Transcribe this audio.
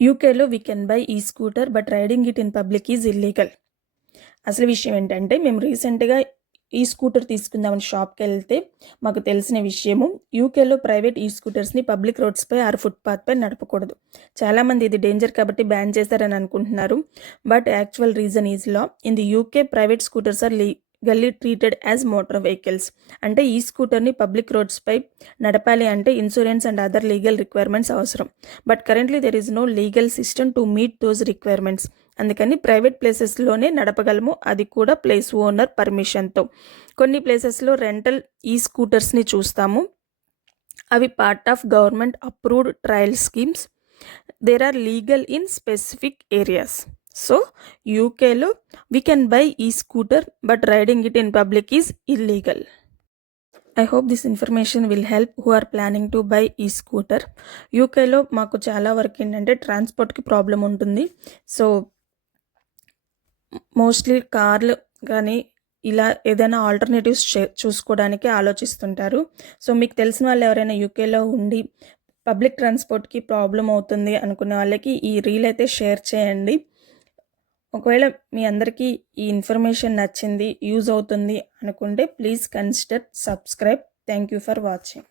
యూకేలో we can buy e scooter but riding it in public is illegal. అసలు విషయం ఏంటంటే మేము రీసెంట్గా ఈ స్కూటర్ తీసుకుందామని షాప్కి వెళ్తే మాకు తెలిసిన విషయము యూకేలో ప్రైవేట్ ఈ స్కూటర్స్ని పబ్లిక్ రోడ్స్పై ఆర్ ఫుట్పాత్పై నడపకూడదు. చాలామంది ఇది డేంజర్ కాబట్టి బ్యాన్ చేశారని అనుకుంటున్నారు. But actual reason is law in the UK private scooters are legally treated as motor vehicles. అంటే ఈ స్కూటర్ని పబ్లిక్ రోడ్స్పై నడపాలి అంటే insurance and other legal requirements అవసరం. But currently there is no legal system to meet those requirements. అందుకని private ప్లేసెస్లోనే నడపగలము, అది కూడా ప్లేస్ ఓనర్ పర్మిషన్తో. కొన్ని ప్లేసెస్లో రెంటల్ ఈ స్కూటర్స్ని చూస్తాము. అవి part of government approved trial schemes. There are legal in specific areas. So యూకేలో we can buy e scooter but riding it in public is illegal. I hope this information will help who are planning to buy e scooter. యూకేలో మాకు చాలా వరకు ఏంటంటే ట్రాన్స్పోర్ట్కి problem ఉంటుంది. So mostly కార్లు కానీ ఇలా ఏదైనా ఆల్టర్నేటివ్స్ చూసుకోవడానికి ఆలోచిస్తుంటారు. సో మీకు తెలిసిన వాళ్ళు ఎవరైనా యూకేలో ఉండి పబ్లిక్ ట్రాన్స్పోర్ట్కి ప్రాబ్లం అవుతుంది అనుకునే వాళ్ళకి ఈ రీల్ అయితే షేర్ చేయండి. ఒకవేళ మీ అందరికీ ఈ ఇన్ఫర్మేషన్ నచ్చింది, యూజ్ అవుతుంది అనుకుంటే please consider subscribe. Thank you for watching.